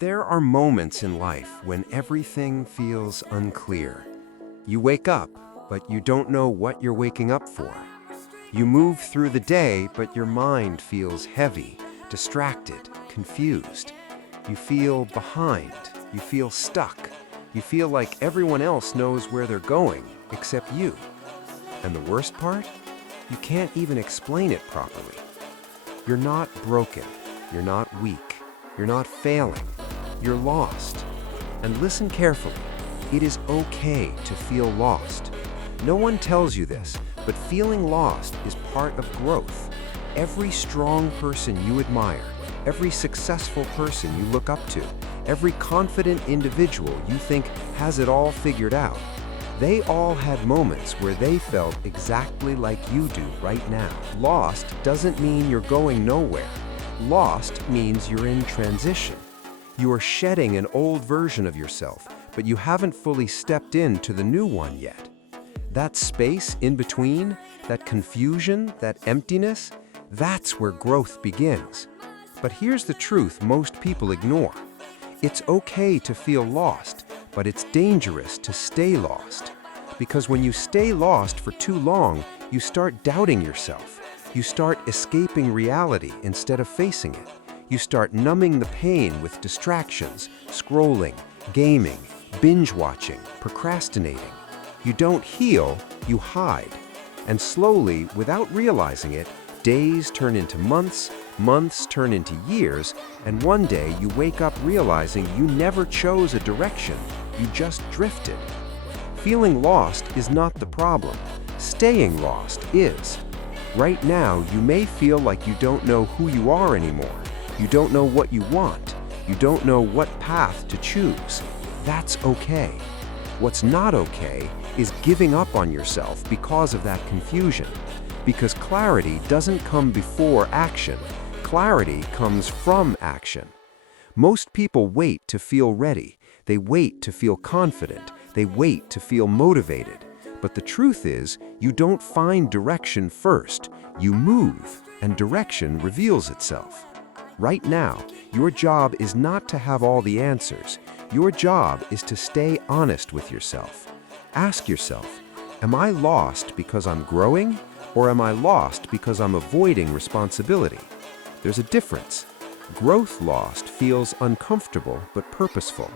There are moments in life when everything feels unclear. You wake up, but you don't know what you're waking up for. You move through the day, but your mind feels heavy, distracted, confused. You feel behind. You feel stuck. You feel like everyone else knows where they're going, except you. And the worst part? You can't even explain it properly. You're not broken. You're not weak. You're not failing. You're lost. And listen carefully. It is okay to feel lost. No one tells you this, but feeling lost is part of growth. Every strong person you admire, every successful person you look up to, every confident individual you think has it all figured out, they all had moments where they felt exactly like you do right now. Lost doesn't mean you're going nowhere. Lost means you're in transition. You are shedding an old version of yourself, but you haven't fully stepped into the new one yet. That space in between, that confusion, that emptiness, that's where growth begins. But here's the truth most people ignore. It's okay to feel lost, but it's dangerous to stay lost. Because when you stay lost for too long, you start doubting yourself. You start escaping reality instead of facing it. You start numbing the pain with distractions, scrolling, gaming, binge-watching, procrastinating. You don't heal, you hide. And slowly, without realizing it, days turn into months, months turn into years, and one day you wake up realizing you never chose a direction, you just drifted. Feeling lost is not the problem. Staying lost is. Right now, you may feel like you don't know who you are anymore. You don't know what you want. You don't know what path to choose. That's okay. What's not okay is giving up on yourself because of that confusion. Because clarity doesn't come before action. Clarity comes from action. Most people wait to feel ready. They wait to feel confident. They wait to feel motivated. But the truth is, you don't find direction first. You move, and direction reveals itself. Right now, your job is not to have all the answers. Your job is to stay honest with yourself. Ask yourself, am I lost because I'm growing, or am I lost because I'm avoiding responsibility? There's a difference. Growth lost feels uncomfortable but purposeful.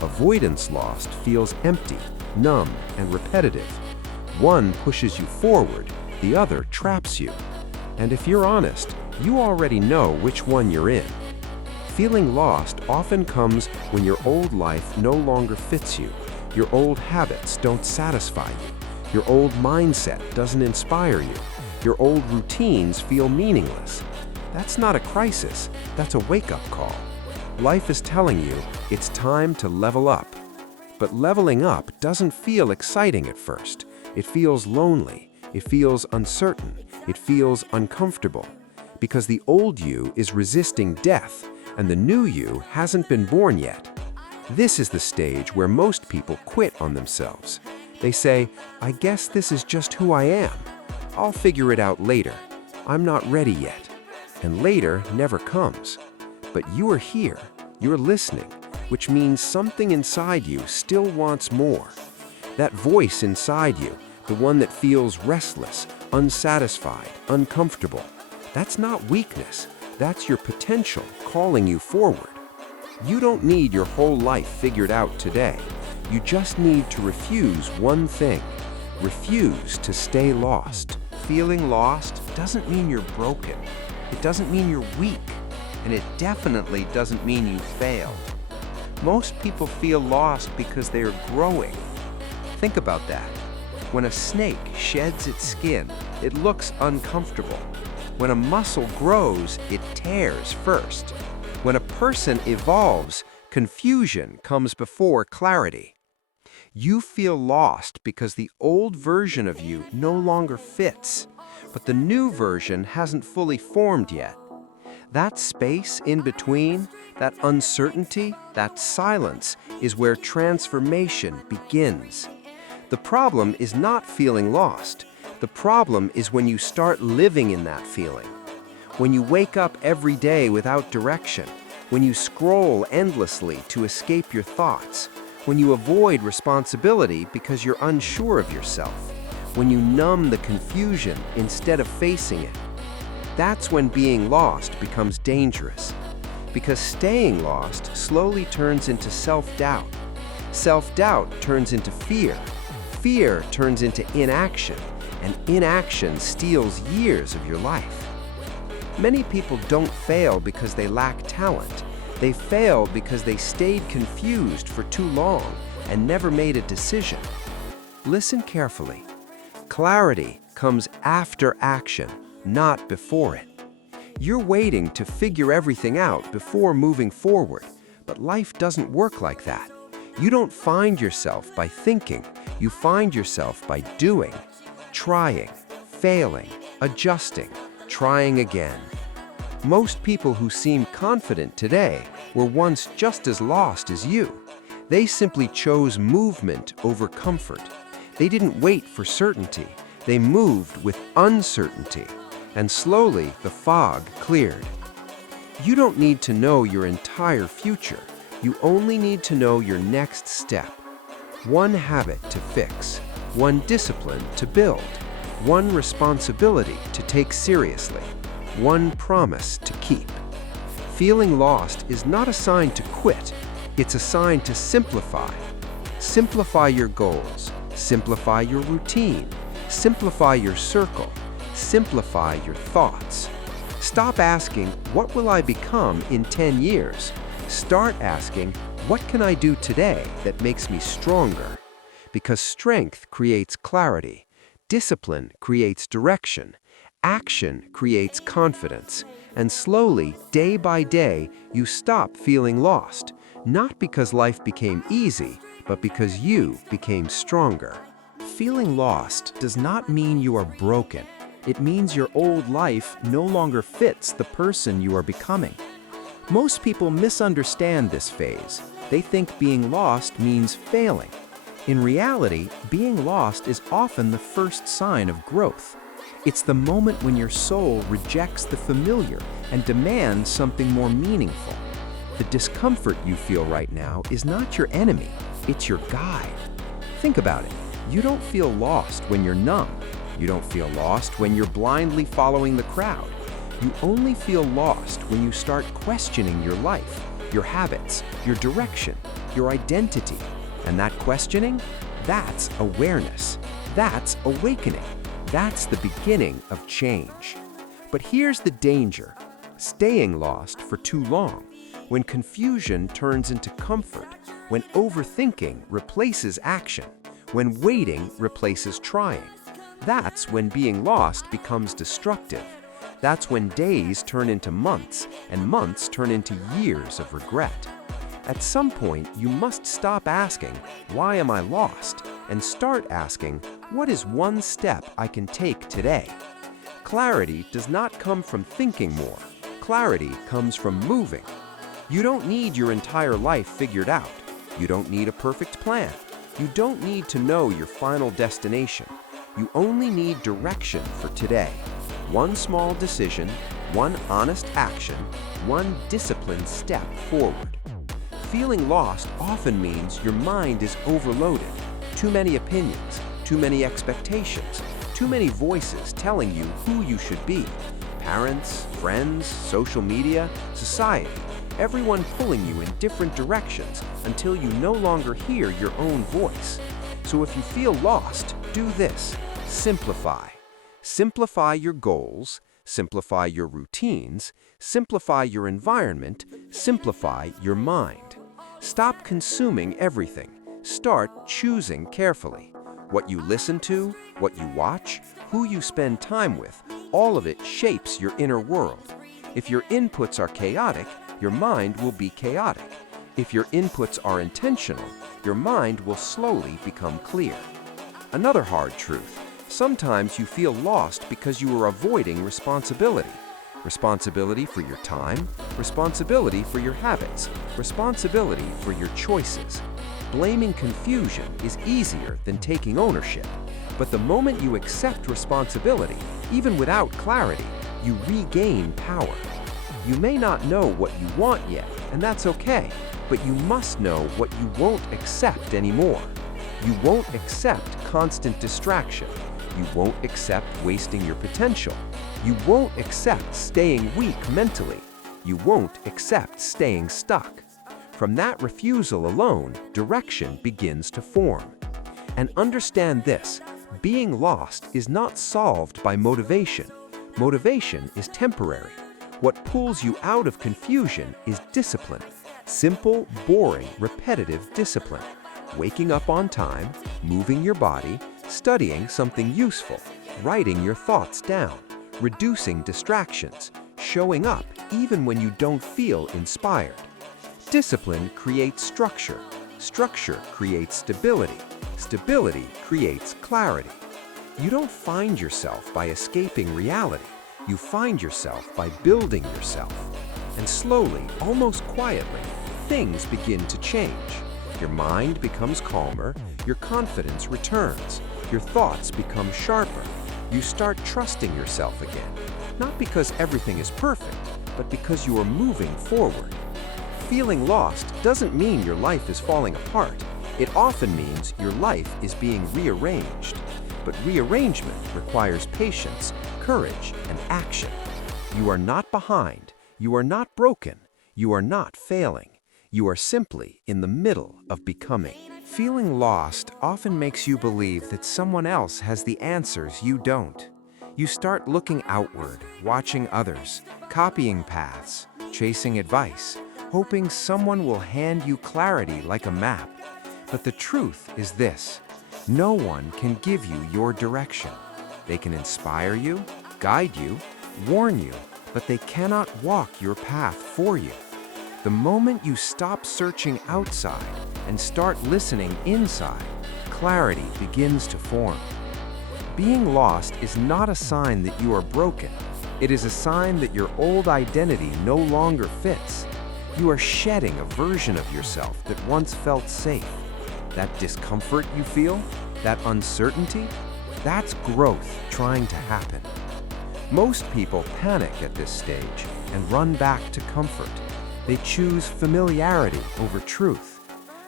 Avoidance lost feels empty, numb, and repetitive. One pushes you forward, the other traps you. And if you're honest, you already know which one you're in. Feeling lost often comes when your old life no longer fits you. Your old habits don't satisfy you. Your old mindset doesn't inspire you. Your old routines feel meaningless. That's not a crisis, that's a wake-up call. Life is telling you it's time to level up. But leveling up doesn't feel exciting at first. It feels lonely. It feels uncertain. It feels uncomfortable. Because the old you is resisting death, and the new you hasn't been born yet. This is the stage where most people quit on themselves. They say, I guess this is just who I am. I'll figure it out later. I'm not ready yet. And later never comes. But you are here. You're listening, which means something inside you still wants more. That voice inside you, the one that feels restless, unsatisfied, uncomfortable, that's not weakness. That's your potential calling you forward. You don't need your whole life figured out today. You just need to refuse one thing. Refuse to stay lost. Feeling lost doesn't mean you're broken. It doesn't mean you're weak. And it definitely doesn't mean you failed. Most people feel lost because they are growing. Think about that. When a snake sheds its skin, it looks uncomfortable. When a muscle grows, it tears first. When a person evolves, confusion comes before clarity. You feel lost because the old version of you no longer fits, but the new version hasn't fully formed yet. That space in between, that uncertainty, that silence is where transformation begins. The problem is not feeling lost. The problem is when you start living in that feeling. When you wake up every day without direction, when you scroll endlessly to escape your thoughts, when you avoid responsibility because you're unsure of yourself, when you numb the confusion instead of facing it. That's when being lost becomes dangerous, because staying lost slowly turns into self-doubt. Self-doubt turns into fear. Fear turns into inaction, and inaction steals years of your life. Many people don't fail because they lack talent. They fail because they stayed confused for too long and never made a decision. Listen carefully. Clarity comes after action, not before it. You're waiting to figure everything out before moving forward, but life doesn't work like that. You don't find yourself by thinking, you find yourself by doing, trying, failing, adjusting, trying again. Most people who seem confident today were once just as lost as you. They simply chose movement over comfort. They didn't wait for certainty. They moved with uncertainty. And slowly, the fog cleared. You don't need to know your entire future. You only need to know your next step. One habit to fix, one discipline to build, one responsibility to take seriously, one promise to keep. Feeling lost is not a sign to quit. It's a sign to simplify. Simplify your goals. Simplify your routine. Simplify your circle. Simplify your thoughts. Stop asking, what will I become in 10 years? Start asking, what can I do today that makes me stronger? Because strength creates clarity, discipline creates direction, action creates confidence, and slowly, day by day, you stop feeling lost, not because life became easy, but because you became stronger. Feeling lost does not mean you are broken. It means your old life no longer fits the person you are becoming. Most people misunderstand this phase. They think being lost means failing. In reality, being lost is often the first sign of growth. It's the moment when your soul rejects the familiar and demands something more meaningful. The discomfort you feel right now is not your enemy, it's your guide. Think about it. You don't feel lost when you're numb. You don't feel lost when you're blindly following the crowd. You only feel lost when you start questioning your life, your habits, your direction, your identity. And that questioning, that's awareness. That's awakening. That's the beginning of change. But here's the danger: staying lost for too long. When confusion turns into comfort, when overthinking replaces action, when waiting replaces trying. That's when being lost becomes destructive. That's when days turn into months, and months turn into years of regret. At some point, you must stop asking, "Why am I lost?" and start asking, "What is one step I can take today?" Clarity does not come from thinking more. Clarity comes from moving. You don't need your entire life figured out. You don't need a perfect plan. You don't need to know your final destination. You only need direction for today. One small decision, one honest action, one disciplined step forward. Feeling lost often means your mind is overloaded. Too many opinions, too many expectations, too many voices telling you who you should be. Parents, friends, social media, society, everyone pulling you in different directions until you no longer hear your own voice. So if you feel lost, do this: simplify. Simplify your goals, simplify your routines, simplify your environment, simplify your mind. Stop consuming everything. Start choosing carefully. What you listen to, what you watch, who you spend time with, all of it shapes your inner world. If your inputs are chaotic, your mind will be chaotic. If your inputs are intentional, your mind will slowly become clear. Another hard truth: sometimes you feel lost because you are avoiding responsibility. Responsibility for your time, responsibility for your habits, responsibility for your choices. Blaming confusion is easier than taking ownership. But the moment you accept responsibility, even without clarity, you regain power. You may not know what you want yet, and that's okay, but you must know what you won't accept anymore. You won't accept constant distraction. You won't accept wasting your potential. You won't accept staying weak mentally. You won't accept staying stuck. From that refusal alone, direction begins to form. And understand this, being lost is not solved by motivation. Motivation is temporary. What pulls you out of confusion is discipline. Simple, boring, repetitive discipline. Waking up on time, moving your body, studying something useful, writing your thoughts down, reducing distractions, showing up even when you don't feel inspired. Discipline creates structure. Structure creates stability. Stability creates clarity. You don't find yourself by escaping reality. You find yourself by building yourself. And slowly, almost quietly, things begin to change. Your mind becomes calmer, your confidence returns, your thoughts become sharper. You start trusting yourself again, not because everything is perfect, but because you are moving forward. Feeling lost doesn't mean your life is falling apart. It often means your life is being rearranged. But rearrangement requires patience, courage, and action. You are not behind. You are not broken. You are not failing. You are simply in the middle of becoming. Feeling lost often makes you believe that someone else has the answers you don't. You start looking outward, watching others, copying paths, chasing advice, hoping someone will hand you clarity like a map. But the truth is this: no one can give you your direction. They can inspire you, guide you, warn you, but they cannot walk your path for you. The moment you stop searching outside and start listening inside, clarity begins to form. Being lost is not a sign that you are broken. It is a sign that your old identity no longer fits. You are shedding a version of yourself that once felt safe. That discomfort you feel, that uncertainty, that's growth trying to happen. Most people panic at this stage and run back to comfort. They choose familiarity over truth.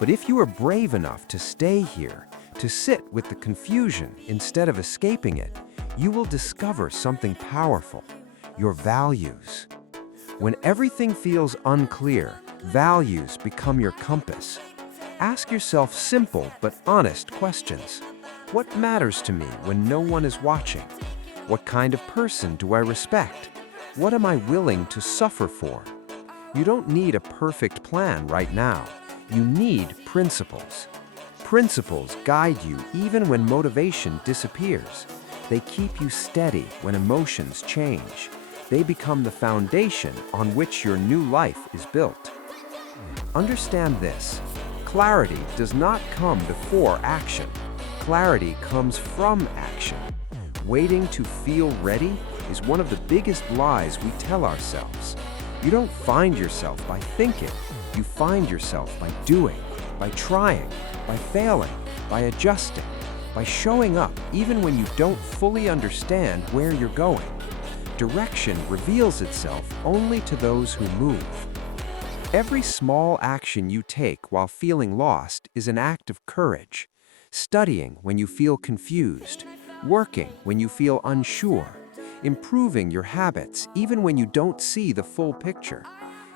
But if you are brave enough to stay here, to sit with the confusion instead of escaping it, you will discover something powerful: your values. When everything feels unclear, values become your compass. Ask yourself simple but honest questions. What matters to me when no one is watching? What kind of person do I respect? What am I willing to suffer for? You don't need a perfect plan right now. You need principles. Principles guide you even when motivation disappears. They keep you steady when emotions change. They become the foundation on which your new life is built. Understand this: clarity does not come before action. Clarity comes from action. Waiting to feel ready is one of the biggest lies we tell ourselves. You don't find yourself by thinking. You find yourself by doing, by trying, by failing, by adjusting, by showing up even when you don't fully understand where you're going. Direction reveals itself only to those who move. Every small action you take while feeling lost is an act of courage. Studying when you feel confused, working when you feel unsure, improving your habits even when you don't see the full picture.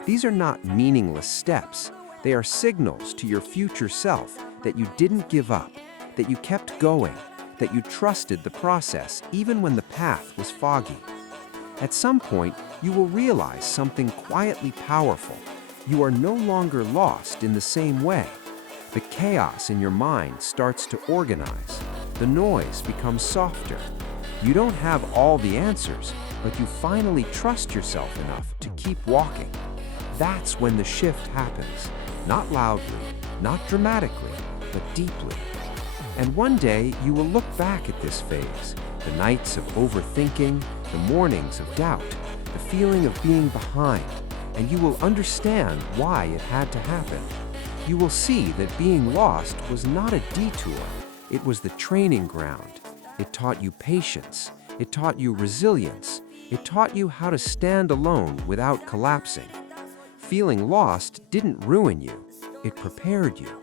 These are not meaningless steps. They are signals to your future self that you didn't give up, that you kept going, that you trusted the process even when the path was foggy. At some point, you will realize something quietly powerful. You are no longer lost in the same way. The chaos in your mind starts to organize. The noise becomes softer. You don't have all the answers, but you finally trust yourself enough to keep walking. That's when the shift happens. Not loudly, not dramatically, but deeply. And one day you will look back at this phase, the nights of overthinking, the mornings of doubt, the feeling of being behind, and you will understand why it had to happen. You will see that being lost was not a detour. It was the training ground. It taught you patience. It taught you resilience. It taught you how to stand alone without collapsing. Feeling lost didn't ruin you, it prepared you.